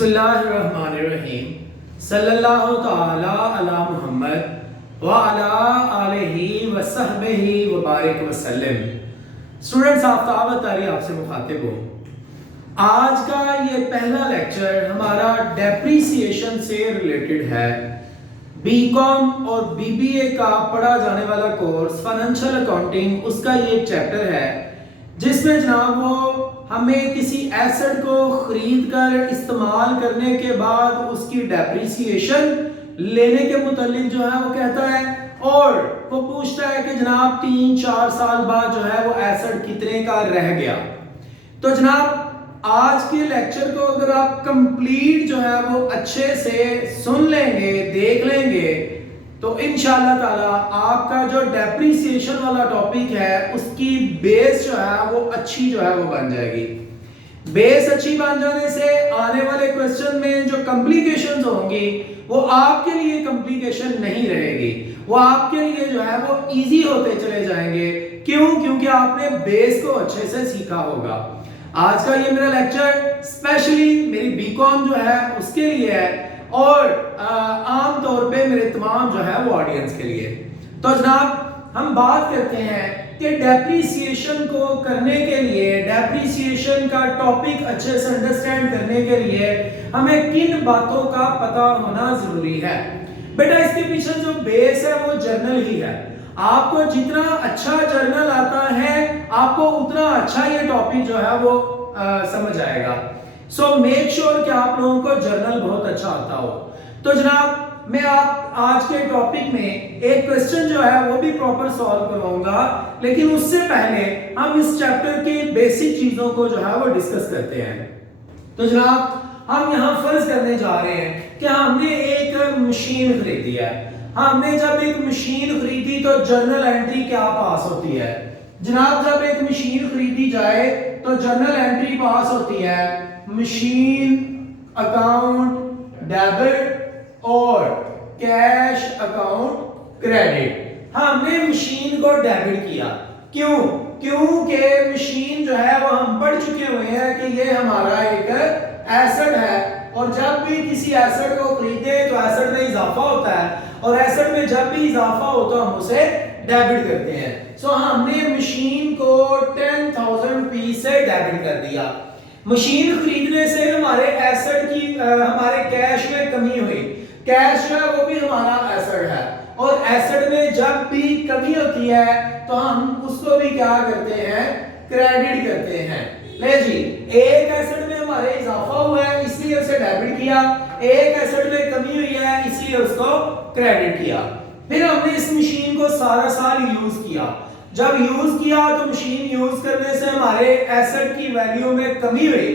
बिस्मिल्लाहिर्रहमानिर्रहीम सल्लल्लाहु तआला अला मुहम्मद व अला आलिहि व सहबिहि व बारिक वसल्लम। स्टूडेंट्स, आफ्ताब तारी आपसे मुखातिब हूँ। आज का ये पहला लेक्चर हमारा डेप्रीसिएशन से रिलेटेड है। बीकॉम और बीबीए का पढ़ा जाने वाला कोर्स फाइनेंशियल अकाउंटिंग, उसका ये चैप्टर है जिसमें जनाब वो हमें किसी एसेट को खरीद कर इस्तेमाल करने के बाद उसकी डेप्रीसिएशन लेने के मुतालिक जो है वो कहता है, और वो पूछता है कि जनाब 3-4 साल बाद जो है वो एसेट कितने का रह गया। तो जनाब आज के लेक्चर को अगर आप कंप्लीट जो है वो अच्छे से सुन लेंगे, देख लेंगे, तो इंशाअल्लाह ताला आपका जो डेप्रीसिएशन वाला टॉपिक है उसकी बेस जो है वो अच्छी जो है वो बन जाएगी। बेस अच्छी बन जाने से आने वाले क्वेश्चन में जो कॉम्प्लिकेशंस होंगी वो आपके लिए कॉम्प्लिकेशन नहीं रहेगी, वो आपके लिए जो है वो इजी होते चले जाएंगे। क्यों? क्योंकि आपने बेस को अच्छे से सीखा होगा। आज का ये मेरा लेक्चर स्पेशली मेरी बीकॉम जो है उसके लिए है और आम तौर पे मेरे तमाम जो है वो ऑडियंस के लिए। तो जनाब हम बात करते हैं कि डेप्रीसिएशन को करने के लिए, डेप्रीसिएशन का टॉपिक अच्छे से अंडरस्टैंड करने के लिए हमें किन बातों का पता होना जरूरी है। बेटा इसके पीछे जो बेस है वो जर्नल ही है। आपको जितना अच्छा जर्नल आता है आपको उतना अच्छा ये टॉपिक जो है वो समझ आएगा। सो मेक श्योर कि आप लोगों को जर्नल बहुत अच्छा आता हो। तो जनाब मैं आप आज के टॉपिक में एक क्वेश्चन जो है वो भी प्रॉपर सॉल्व करवाऊंगा, लेकिन उससे पहले हम इस चैप्टर की बेसिक चीजों को जो है वो डिस्कस करते हैं। तो जनाब हम यहाँ फर्ज करने जा रहे हैं कि हमने एक मशीन खरीदी है। हमने जब एक मशीन खरीदी तो जर्नल एंट्री क्या पास होती है? जनाब जब एक मशीन खरीदी जाए तो जर्नल एंट्री पास होती है मशीन अकाउंट डेबिट और कैश अकाउंट क्रेडिट। हमने मशीन को डेबिट किया। क्यों? क्योंकि मशीन जो है वो हम पढ़ चुके हुए हैं कि ये हमारा एक एसेट है, और जब भी किसी एसेट को खरीदे तो एसेट में इजाफा होता है, और एसेट में जब भी इजाफा हो तो हम उसे डेबिट करते हैं। सो हमने मशीन को 10,000 रुपीस से डेबिट कर दिया। मशीन खरीदने से हमारे एसेट की हमारे कैश में कमी हुई। कैश जो है वो भी हमारा एसेट है, और एसेट में जब भी कमी होती है तो हम उसको भी क्या करते हैं? क्रेडिट करते हैं। ले जी, एक एसेट में हमारे इजाफा हुआ है इसलिए उसे डेबिट किया, एक एसेट में कमी हुई है इसलिए उसको क्रेडिट किया। फिर हमने इस मशीन को सारा साल यूज किया। जब यूज किया तो मशीन यूज करने से हमारे एसेट की वैल्यू में कमी हुई।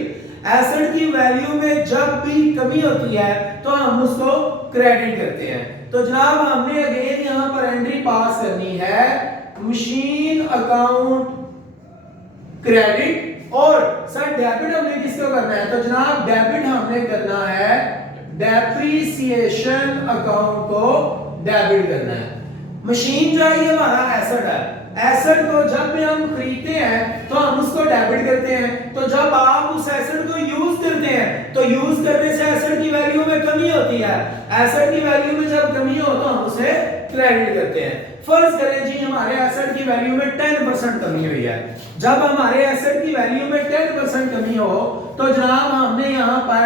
एसेट की वैल्यू में जब भी कमी होती है तो हम उसको क्रेडिट करते हैं। तो जनाब हमने अगेन यहां पर एंट्री पास करनी है मशीन अकाउंट क्रेडिट, और सर डेबिट हमने किसको करना है? तो जनाब डेबिट हमने करना है डेप्रीसिएशन अकाउंट को डेबिट करना है। मशीन जो है ये हमारा एसेट है। एसेट को जब भी हम खरीदते हैं तो हम उसको डेबिट करते हैं। तो जब आप उस एसेट को यूज करते हैं तो यूज करने से एसेट की वैल्यू में कमी होती है। एसेट की वैल्यू में जब कमी हो तो हम उसे क्रेडिट करते हैं। फर्ज करें जी हमारे एसेट की वैल्यू में 10% कमी हुई है। जब हमारे एसेट की वैल्यू में 10% कमी हो तो जनाब हमने यहाँ पर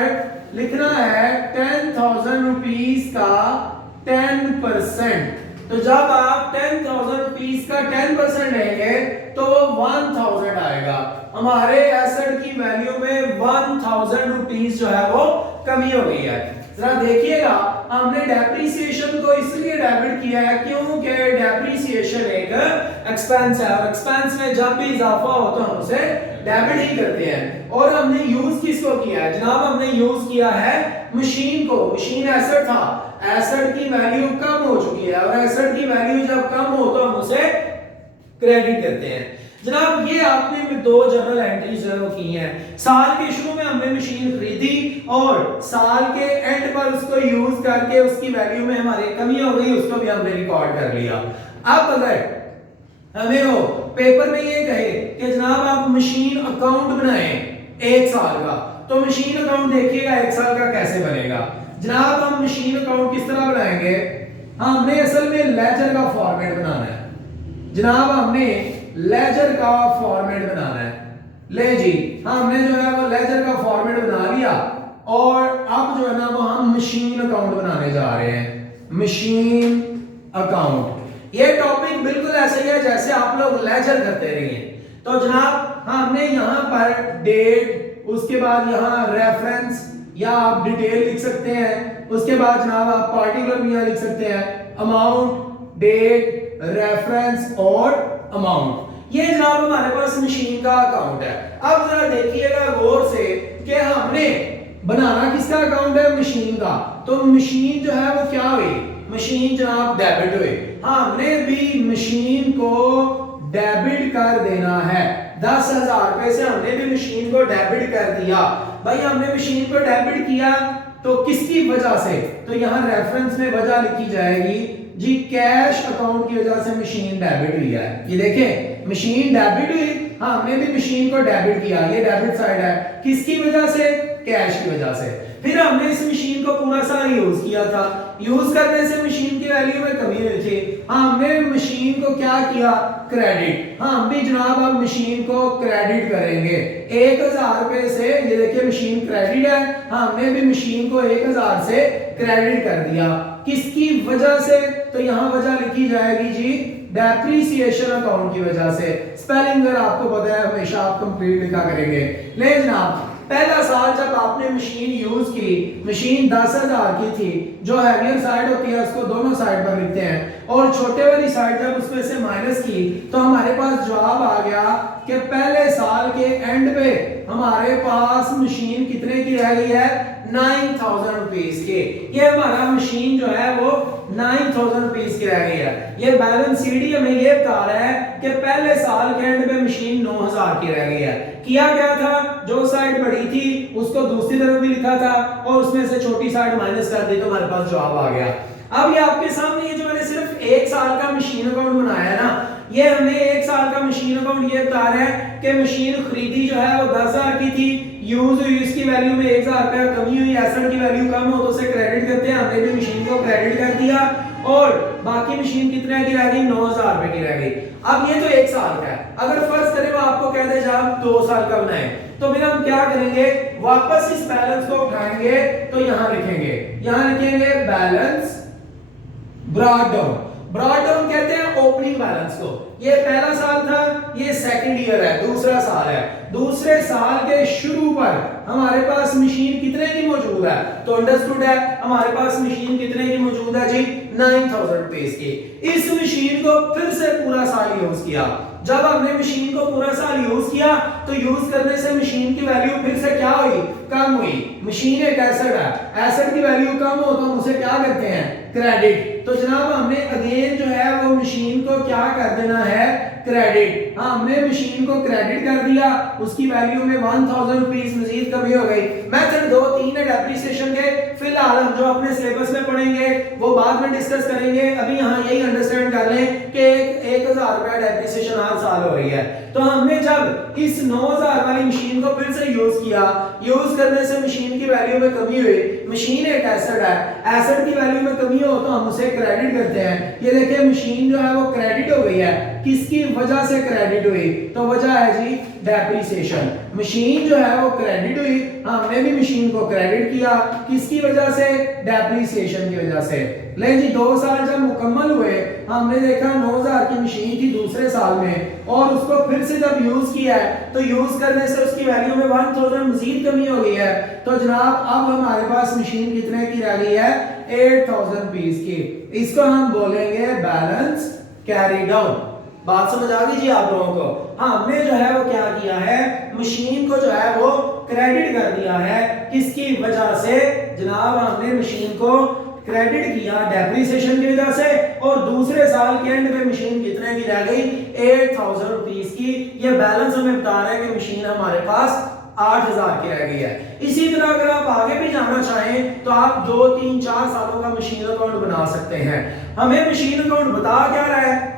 लिखना है 10,000 रुपीस का 10%। तो जब आप 10,000 रुपीस का 10% लेंगे तो 1,000 आएगा। हमारे एसेट की वैल्यू में 1,000 रुपीस जो है वो कमी हो गई है। जरा देखिएगा, हमने डेप्रीसिएशन को इसलिए डेबिट किया है क्योंकि डेप्रीसिएशन एक एक्सपेंस है, और एक्सपेंस में जब भी इजाफा हो तो हम उसे डेबिट ही करते हैं। और हमने यूज किसको किया है? जनाब हमने यूज किया है मशीन को। मशीन एसेट था, एसेट की वैल्यू कम हो चुकी है, और एसेट की वैल्यू जब कम हो तो हम उसे क्रेडिट करते हैं। जनाब ये आपने दो जर्नल एंट्रीज की हैं। साल के शुरू में हमने मशीन खरीदी और साल के एंड पर उसको यूज करके उसकी वैल्यू में हमारी कमी हो गई, उसको भी हमने रिकॉर्ड कर लिया। अब अगर हमें वो पेपर में ये कहे कि जनाब आप मशीन अकाउंट बनाएं 1 साल का, तो मशीन अकाउंट देखिएगा 1 साल का कैसे बनेगा। जनाब हम मशीन अकाउंट किस तरह बनाएंगे, हमने असल में लेजर का फॉर्मेट बनाना है। जनाब हमने लेजर का फॉर्मेट बनाना है। ले जी हमने जो है वो लेजर का फॉर्मेट बना लिया और अब जो है ना वो हम मशीन अकाउंट बनाने जा रहे हैं। मशीन अकाउंट ये टॉपिक बिल्कुल ऐसे ही है जैसे आप लोग लेजर करते रहिए। तो जनाब हमने यहाँ पर डेट, उसके बाद यहाँ रेफरेंस या आप डिटेल लिख सकते हैं, उसके बाद जनाब आप पार्टिकुलर भी यहाँ लिख सकते हैं, अमाउंट, डेट, रेफरेंस और अमाउंट। ये जनाब हमारे पास मशीन का अकाउंट है। अब जरा देखिएगा गौर से कि हमने बनाना किसका अकाउंट है, मशीन का। तो मशीन जो है वो क्या हुई, मशीन जनाब डेबिट हुई। हमने भी मशीन को डेबिट कर देना है। 10,000 रुपए से हमने भी मशीन को डेबिट कर दिया। भाई हमने मशीन को डेबिट किया तो किसकी वजह से, तो यहाँ रेफरेंस में वजह लिखी जाएगी जी, कैश अकाउंट की वजह से मशीन डेबिट हुई है। ये देखें मशीन डेबिट हुई, हमने भी मशीन को डेबिट किया, ये डेबिट साइड है। किसकी वजह से, कैश की वजह से। फिर हमने इस मशीन को पूरा साल यूज किया था, यूज करने से मशीन की वैल्यू में कमी हुई थी। हमने मशीन को क्या किया, क्रेडिट। हम भी जनाब अब मशीन को क्रेडिट करेंगे 1,000 रुपए से। ये देखिए मशीन क्रेडिट है, हमने भी मशीन को 1,000 से क्रेडिट कर दिया। किसकी वजह से, तो यहाँ वजह लिखी जाएगी जी डेप्रिसिएशन अकाउंट की वजह से। स्पेलिंग अगर आपको पता है हमेशा आप कंप्लीट लिखा करेंगे। ले जनाब पहला साल जब आपने मशीन यूज की, मशीन 10,000 की थी, जो हैवियर साइड होती है उसको दोनों साइड पर लिखते हैं, और छोटे वाली साइड जब उसमें से माइनस की तो हमारे पास जवाब आ गया कि पहले साल के एंड पे हमारे पास मशीन कितने की रह गई है, 9,000 रुपीस के। ये हमारा मशीन जो है वो 9,000 रुपीस की रह गई है। ये बैलेंस शीट हमें ये बता रहा है कि पहले साल के एंड पे मशीन 9,000 की रह गई है। किया गया था, जो साइड बड़ी थी उसको दूसरी तरफ भी लिखा था और उसमें से छोटी साइड माइनस कर दी तो हमारे पास जवाब आ गया। अब ये आपके सामने ये जो मैंने सिर्फ 1 साल का मशीन अकाउंट बनाया ना, ये हमें 1 साल का मशीन अकाउंट ये बता रहा है कि मशीन खरीदी जो है वो 10,000 की थी, यूज हुई, इसकी वैल्यू में 1,000 रुपया कमी हुई, एसेट की वैल्यू कम हो तो उसे क्रेडिट करते हैं। हमने भी मशीन को क्रेडिट कर दिया और बाकी मशीन कितने की रह गई, 9,000 रुपए की रह गई। अब ये तो 1 साल का है, अगर फर्ज करें वो आपको कह दे जब 2 साल का बनाए तो फिर हम क्या करेंगे, वापस इस बैलेंस को उठाएंगे तो यहां लिखेंगे balance brought down. Brought down कहते हैं ओपनिंग बैलेंस को। ये पहला साल था, ये सेकंड ईयर है, दूसरा साल है। दूसरे साल के शुरू पर हमारे पास मशीन कितने की मौजूद है, तो अंडरस्टूड है हमारे पास मशीन कितने की मौजूद है जी, 9,000 रुपीस की। इस मशीन को फिर से पूरा साल यूज किया। जब हमने मशीन को पूरा साल यूज किया तो यूज करने से मशीन की वैल्यू फिर से क्या हुई, कम हुई। मशीन एक एसेट है, एसेट की वैल्यू कम हो तो हम उसे क्या करते हैं, क्रेडिट। तो जनाब हमने अगेन जो है वो मशीन को क्या कर देना है, क्रेडिट। हमने मशीन को क्रेडिट कर दिया, उसकी वैल्यू में 1,000 रुपीस मजीद कमी हो गई। मेथड 2-3 है डेप्रिसिएशन के, फिलहाल हम जो अपने सिलेबस में पढ़ेंगे वो बाद में डिस्कस करेंगे। अभी यहाँ यही अंडरस्टैंड कर लें कि 1,000 रुपया डेप्रिसिएशन हर साल हो रही है। तो हमने जब इस 9,000 वाली मशीन को फिर से यूज किया, यूज करने से मशीन की वैल्यू में कमी हुई। मशीन एक एसेट है, एसेट की वैल्यू में कमी हो तो हम उसे क्रेडिट करते हैं। ये देखिए मशीन जो है वो क्रेडिट हो गई है, किसकी वजह से क्रेडिट हुई, तो वजह है जी डेप्रिसिएशन। मशीन जो है वो क्रेडिट हुई, हमने भी मशीन को क्रेडिट किया, किसकी वजह से, डेप्रिसिएशन की वजह से। ले जी 2 साल जब मुकम्मल हुए, हमने देखा 9,000 की मशीन थी दूसरे साल में, और उसको फिर से जब यूज किया है तो यूज करने से उसकी वैल्यू में 1,000 मजीद कमी हो गई है। तो जनाब अब हमारे पास मशीन कितने की रह गई है, 8,000 रुपीस की। इसको हम बोलेंगे बैलेंस कैरी डाउन। बात समझ आ गई जी आप लोगों को। हाँ हमने जो है वो क्या किया है, मशीन को जो है वो क्रेडिट कर दिया है, किसकी वजह से, जनाब हमने मशीन को क्रेडिट किया डेप्रिसिएशन की वजह से, और दूसरे साल के एंड में मशीन कितने की रह गई, 8,000 रुपीस की। ये बैलेंस हमें बता रहा है कि मशीन हमारे पास 8,000 की रह गई है। इसी तरह अगर आप आगे भी जाना चाहें तो आप 2, 3, 4 सालों का मशीन अकाउंट बना सकते हैं। हमें मशीन अकाउंट बता क्या रहा है,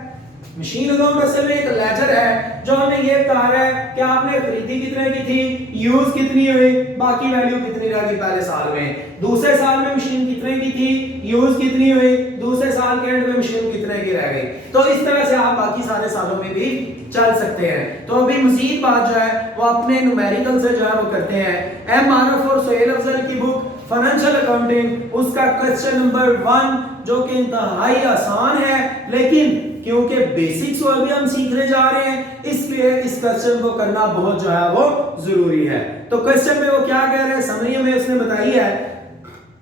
मशीन अकाउंट असल में एक लेजर है जो हमें ये बता रहा है कि आपने खरीदी कितने की थी, यूज कितनी हुई, बाकी वैल्यू कितनी रह गई पहले साल में, दूसरे साल में मशीन कितने की थी, यूज कितनी हुई, दूसरे साल के एंड में मशीन कितने की रह गई। तो इस तरह से आप बाकी सारे सालों में भी चल सकते हैं। तो अभी मजीद बात जो है वो अपने न्यूमेरिकल से जो है वो करते हैं। एम आरएफ और सोहेल अफजल की बुक फाइनेंशियल अकाउंटिंग, उसका क्वेश्चन नंबर 1 जो कि इंतहाई आसान है, लेकिन क्योंकि बेसिक्स को अभी हम सीखने जा रहे हैं इसलिए इस क्वेश्चन को करना बहुत जो है वो जरूरी है। तो क्वेश्चन में वो क्या कह रहे हैं, समरी में उसने बताई है,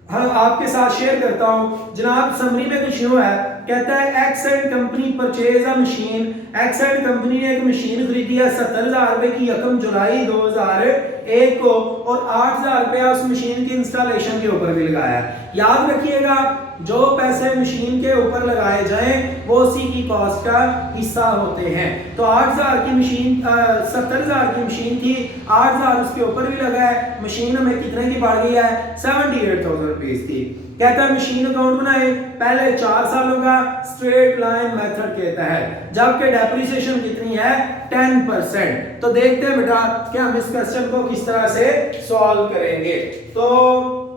हम आपके साथ शेयर करता हूं। जनाब समरी में कुछ यूं है, कहता है x and company purchase a machine, x and company ने एक मशीन खरीदी है 70,000 रुपए की 1 जुलाई 2001 को और 8,000 रुपया उस मशीन की इंस्टॉलेशन के ऊपर भी लगाया है। याद रखिएगा जो पैसे मशीन के ऊपर लगाए जाएं वो उसी की कॉस्ट का हिस्सा होते हैं। तो 8,000 की मशीन 70,000 की मशीन थी, 8,000 उसके ऊपर भी लगा है, मशीन हमें कितने की पड़ गई है 78,000 रुपीस की। कहता है मशीन अकाउंट बनाए पहले 4 सालों का स्ट्रेट लाइन मेथड कहता है, जबकि डेप्रिसिएशन कितनी है 10%। तो देखते हैं बेटा कि हम इस क्वेश्चन को किस तरह से सॉल्व करेंगे। तो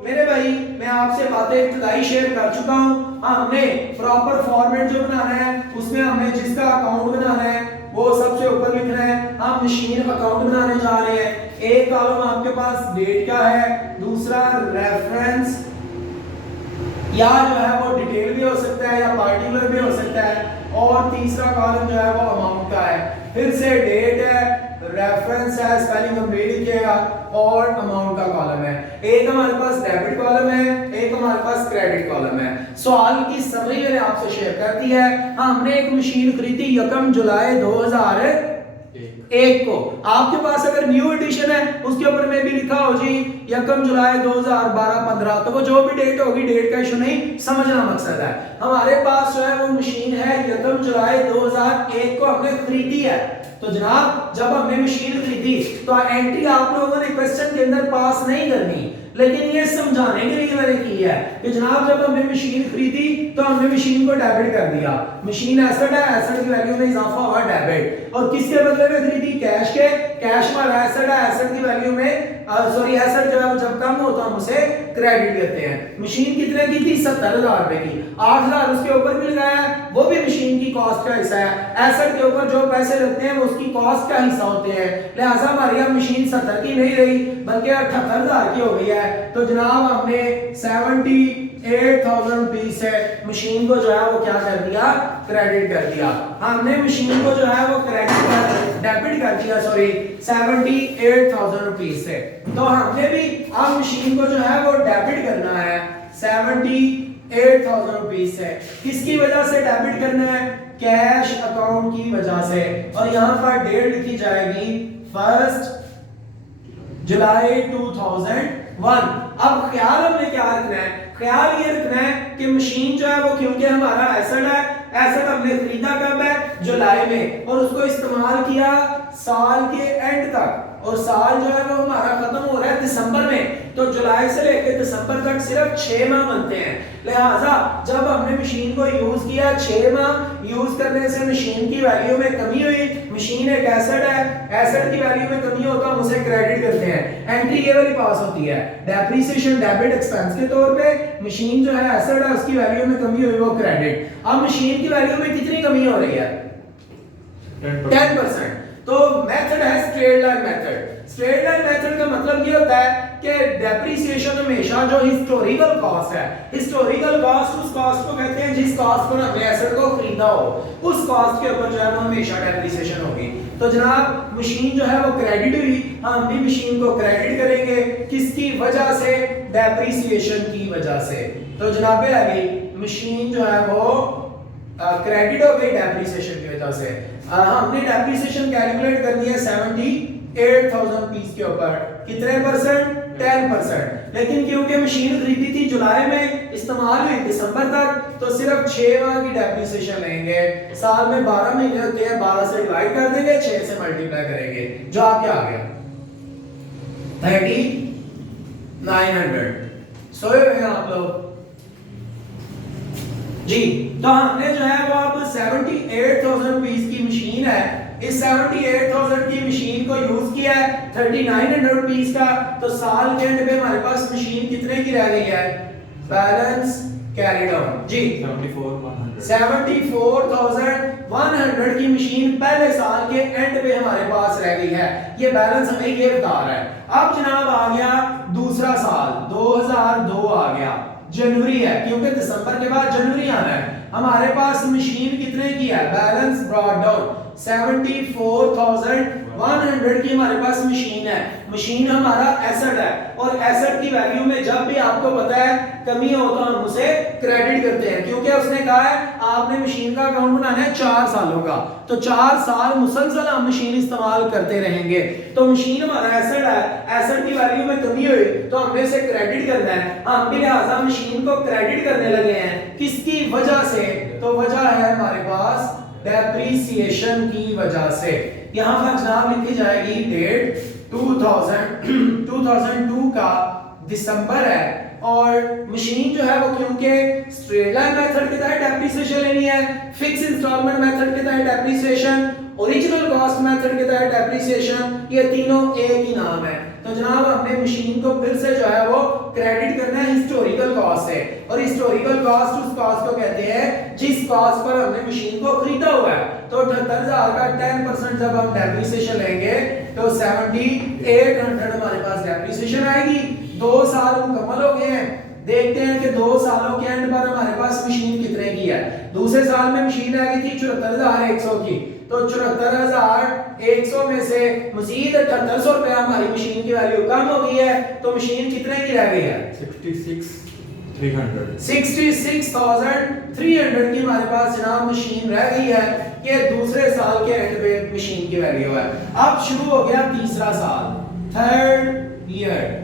मेरे भाई मैं आपसे बातें इब्तिदाई शेयर कर चुका हूं। हमने प्रॉपर फॉर्मेट जो बनाना है उसमें हमने जिसका अकाउंट बनाना है वो सबसे ऊपर लिखना है। हम मशीन अकाउंट बनाने जा रहे हैं। एक कॉलम आपके पास डेट का है, दूसरा रेफरेंस या जो है वो डिटेल भी हो सकता है या पार्टिकुलर भी हो सकता है, और तीसरा कॉलम जो है वो अमाउंट का है। फिर से डेट है, रेफरेंस है, स्पेलिंग कंप्लीट लिखिएगा, और अमाउंट का कॉलम है। एक हमारे पास डेबिट कॉलम है, एक हमारे पास क्रेडिट कॉलम है। सवाल की समरी मैंने आपसे शेयर कर दी है। हमने एक मशीन खरीदी 1 जुलाई 2001 को। आपके पास अगर न्यू एडिशन है उसके ऊपर में भी लिखा हो जी 1 जुलाई 2012-15, तो वो जो भी डेट होगी डेट का इशू नहीं, समझना मकसद है। हमारे पास जो है वो मशीन है 1 जुलाई 2001 को हमने खरीदी है। तो जनाब जब हमने मशीन खरीदी तो एंट्री आप लोगों ने क्वेश्चन के अंदर पास नहीं करनी, लेकिन ये समझाने के लिए मैंने की है कि जनाब जब हमने मशीन खरीदी तो हमने मशीन को डेबिट कर दिया। मशीन एसेट है, एसेट की वैल्यू में इजाफा हुआ डेबिट, और किसके बदले में खरीदी कैश के, कैश वाला एसेट है, एसेट की वैल्यू में सॉरी एसेट जो है जब कम होता हम उसे क्रेडिट करते हैं। मशीन कितने की थी 70,000 रुपए की, 8,000 उसके ऊपर भी लगाया है, वो भी मशीन की कॉस्ट का हिस्सा है। एसेट के ऊपर जो पैसे लगते हैं वो उसकी कॉस्ट का हिस्सा होते हैं, लिहाजा हमारी अब मशीन 70 की नहीं रही बल्कि 78,000 की हो गई है। तो जनाब हमने 78,000 रुपीस से मशीन को जो है वो क्या कर दिया, क्रेडिट कर दिया। हमने मशीन को जो है वो डेबिट कर दिया, सॉरी 78,000 रुपीस से। तो हमने भी अब मशीन को जो है वो डेबिट करना है 78,000 रुपीस से। किसकी वजह से डेबिट करना है, कैश अकाउंट की वजह से, और यहां पर डेट लिखी जाएगी 1 जुलाई 2001। अब ख्याल हमने क्या रखना है, ख्याल ये रखना है कि मशीन जो है वो क्योंकि हमारा एसेट है, एसेट हमने खरीदा कब है जुलाई में, और उसको इस्तेमाल किया साल के एंड तक, और साल जो है वो हमारा खत्म हो रहा है दिसंबर में। तो जुलाई से लेकर दिसंबर तक सिर्फ 6 माह बनते हैं। लिहाजा जब हमने मशीन को यूज किया 6 माह यूज करने से मशीन की वैल्यू में कमी हुई। मशीन एक एसेट है, एसेट की वैल्यू में कमी होता है हम उसे क्रेडिट करते हैं। एंट्री ये वाली पास होती है, डेप्रिसिएशन डेबिट एक्सपेंस के तौर पे। मशीन जो है एसेट है उसकी वैल्यू में कमी हुई वो क्रेडिट। अब मशीन की वैल्यू में कितनी कमी हो रही है 10%। तो मेथड है straight line method. Straight line method का मतलब ये होता है कि डेप्रिसिएशन हमेशा जो हिस्टोरिकल कॉस्ट है, हिस्टोरिकल कॉस्ट उस कॉस्ट को कहते हैं जिस कॉस्ट पर हमने एसेट को खरीदा हो, उस कॉस्ट के ऊपर जो है वो हमेशा डेप्रिसिएशन होगी। तो जनाब मशीन जो है वो क्रेडिट हुई, हम भी मशीन को क्रेडिट करेंगे, किसकी वजह से, डेप्रिसिएशन की वजह से। तो जनाब अभी मशीन जो है वो क्रेडिट हो गई डेप्रिसिएशन की वजह से। हमने डेप्रिसिएशन कैलकुलेट करनी है 78,000 रुपीस के ऊपर, कितने परसेंट 10%। लेकिन क्योंकि मशीन खरीदी थी जुलाई में, इस्तेमाल हुई दिसंबर तक, तो सिर्फ 6 माह की डेप्रिसिएशन लेंगे। साल में 12 महीने होते हैं, 12 से डिवाइड कर देंगे, 6 से मल्टीप्लाई करेंगे, जो आपके आ गया 3900। सोए हुए हैं आप लोग जी। तो हमने जो है वो अब 78,000 रुपीस की मशीन है, इस 78,000 की मशीन को यूज किया है 3900 रुपीस का, तो साल के एंड में हमारे पास मशीन कितने की रह गई है? बैलेंस कैरी डाउन जी 74,100 की मशीन पहले साल के एंड में हमारे पास रह गई है। ये बैलेंस हमें ये बता रहा है। अब जनाब आ गया दूसरा साल 2002 आ गया, जनवरी है क्योंकि दिसंबर के बाद जनवरी आना है। हमारे पास मशीन कितने की है? बैलेंस ब्रॉट डाउन 74,100 की हमारे पास मशीन है। मशीन हमारा एसेट है और एसेट की वैल्यू में जब भी आपको पता है कमी हो तो हम उसे क्रेडिट करते हैं, क्योंकि उसने कहा है आपने मशीन का अकाउंट बनाना है 4 सालों का, तो 4 साल मुसलसल हम मशीन इस्तेमाल करते रहेंगे। तो मशीन हमारा एसेट है, एसेट की वैल्यू में कमी हुई तो हमने इसे क्रेडिट करना है। हम भी लिहाजा मशीन को क्रेडिट करने लगे हैं। किसकी वजह से? तो वजह है हमारे पास डेप्रिसिएशन की वजह से। यहां पर जनाब लिखी जाएगी डेट 2002 का दिसंबर है और मशीन जो है वो क्योंकि स्ट्रेट लाइन मेथड के तहत डेप्रिसिएशन लेनी है, फिक्स इंस्टॉलमेंट मेथड के तहत डेप्रिसिएशन, ओरिजिनल कॉस्ट मेथड के तहत डेप्रिसिएशन, ये तीनों एक ही नाम है। तो जनाब हमने मशीन को फिर से जो है वो क्रेडिट करना है हिस्टोरिकल कॉस्ट से, और हिस्टोरिकल कॉस्ट उस कॉस्ट को कहते हैं जिस कॉस्ट पर हमने मशीन को खरीदा हुआ है। तो 78,000 का 10% जब हम डेप्रिसिएशन लेंगे तो 7800 हमारे पास डेप्रिसिएशन आएगी। 2 साल मुकम्मल हो गए हैं। देखते हैं कि 2 सालों के एंड पर हमारे पास मशीन कितने की है। दूसरे साल में मशीन आ गई थी 74,100 की, तो 74,100 में से मजीद 7800 रुपया हमारी मशीन की वैल्यू कम हो गई है, तो मशीन कितने की रह गई है? 66,300 की हमारे पास जनाब मशीन रह गई है। ये दूसरे साल के एंड पे मशीन की वैल्यू है। अब शुरू हो गया तीसरा साल, थर्ड ईयर।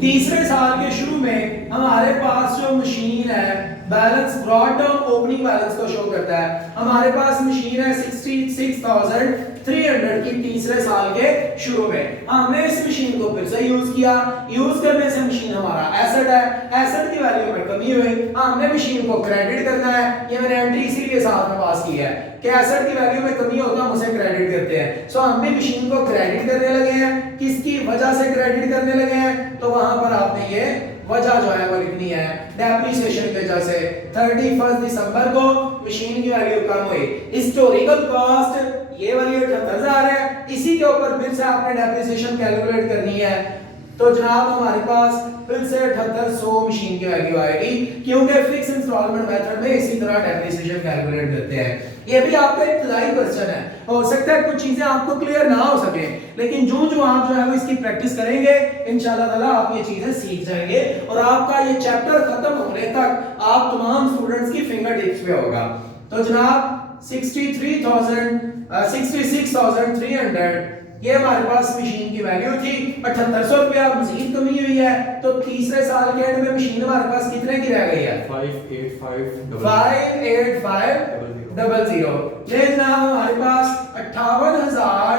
तीसरे साल के शुरू में हमारे पास जो मशीन है balance brought down opening balance को शो करता है। हमारे पास मशीन है 66,300 की तीसरे साल के शुरू में। हमने इस मशीन को फिर से यूज किया। यूज करने से मशीन हमारा एसेट है, एसेट की वैल्यू में कमी हुई, हमने मशीन को क्रेडिट करना है। ये मैंने एंट्री इसीलिए साथ में पास की है कि एसेट की वैल्यू में कमी होता है हम उसे क्रेडिट करते हैं। सो हम भी मशीन को क्रेडिट करने लगे हैं। किसकी वजह से क्रेडिट करने लगे हैं? तो वहां पर आपने ये वजह जो है वो लिखनी है डेप्रिसिएशन की वजह से। 31 दिसंबर को मशीन की वैल्यू कम हुई। हिस्टोरिकल कॉस्ट ये वाली 78,000 है, इसी के ऊपर फिर से आपने डेप्रिसिएशन कैलकुलेट करनी है। तो जनाब हमारे पास फिर से 7800 मशीन की वैल्यू आएगी, क्योंकि फिक्स इंस्टॉलमेंट मेथड में इसी तरह डेप्रिसिएशन कैलकुलेट करते हैं। ये भी आपका इब्तिदाई क्वेश्चन है, हो सकता है कुछ चीजें आपको क्लियर ना हो सके, लेकिन जो आप जो है वो इसकी प्रैक्टिस करेंगे इंशाल्लाह ताला आप ये चीजें सीख जाएंगे और आपका ये चैप्टर खत्म होने तक आप तमाम स्टूडेंट्स की फिंगर टिप्स पे होगा। तो जनाब 66,300 ये हमारे पास मशीन की वैल्यू थी। 7800 रुपया मजीद कमी हुई है, तो तीसरे साल के एंड में मशीन हमारे पास कितने की रह गई है? 58500। लेकिन हमारे पास 58,000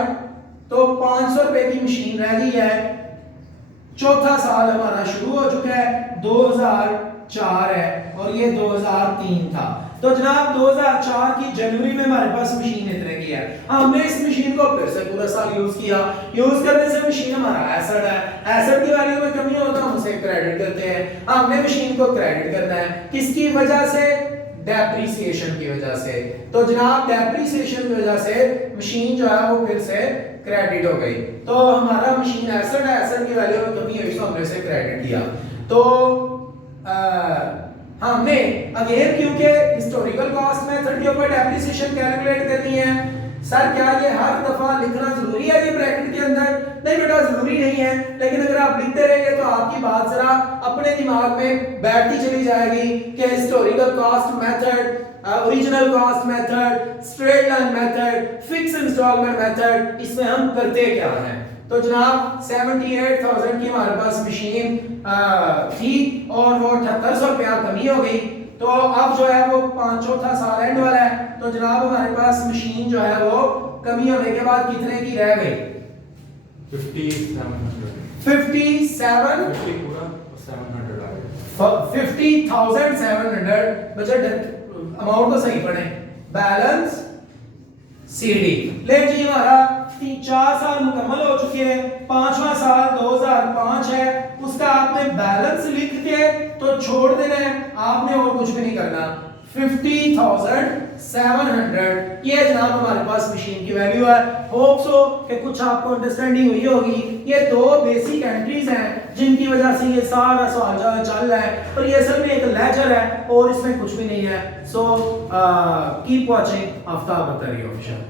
तो 500 रुपए की मशीन रह गई है। चौथा साल हमारा शुरू हो चुका है, 2004 है और ये 2003 था। तो जनाब 2004 की जनवरी में हमारे पास मशीन इतने की है। हमने इस मशीन को फिर से पूरा साल यूज किया। यूज करने से मशीन हमारा एसेट है, एसेट की वैल्यू में कमी होता है हम उसे क्रेडिट करते हैं। हमने मशीन को क्रेडिट करना है, किसकी वजह से? डेप्रिसिएशन की वजह से। तो जनाब डेप्रिसिएशन की वजह से मशीन जो है वो फिर से क्रेडिट हो गई। तो हमारा मशीन एसेट है, एसेट की वैल्यू में कमी हुई तो हमने इसे क्रेडिट किया। तो हमने अगेन क्योंकि हिस्टोरिकल कॉस्ट मेथड के ऊपर डेप्रिसिएशन कैलकुलेट करनी है। सर क्या ये हर दफा लिखना जरूरी है ये ब्रैकेट के अंदर? नहीं बेटा जरूरी नहीं है, लेकिन अगर आप लिखते रहेंगे तो आपकी बात जरा अपने दिमाग में बैठती चली जाएगी कि historical cost method, original cost method, straight line method, fix instalment method, इसमें हम करते क्या हैं। तो जनाब 78,000 की हमारे पास मशीन थी और वो 7800 रुपया कमी हो गई। तो अब जो है वो चौथा साल एंड वाला है, तो जनाब हमारे पास मशीन जो है वो कमी होने के बाद कितने की रह गई? 50,700 बजट अमाउंट तो सही पढ़े बैलेंस CD। ले जी हमारा 4 साल मुकम्मल हो चुके हैं, 5वां साल 2005 है, उसका आपने बैलेंस लिख के तो छोड़ देना है, आपने और कुछ भी नहीं करना। 50,700 ये जनाब हमारे पास मशीन की वैल्यू है। होप सो कि कुछ आपको अंडरस्टैंडिंग हुई होगी। ये दो बेसिक एंट्रीज हैं जिनकी वजह से ये सारा सवाल जो चल रहा है, और ये असल में एक लेजर है और इसमें कुछ भी नहीं है। So keep watching Aftab Batri official.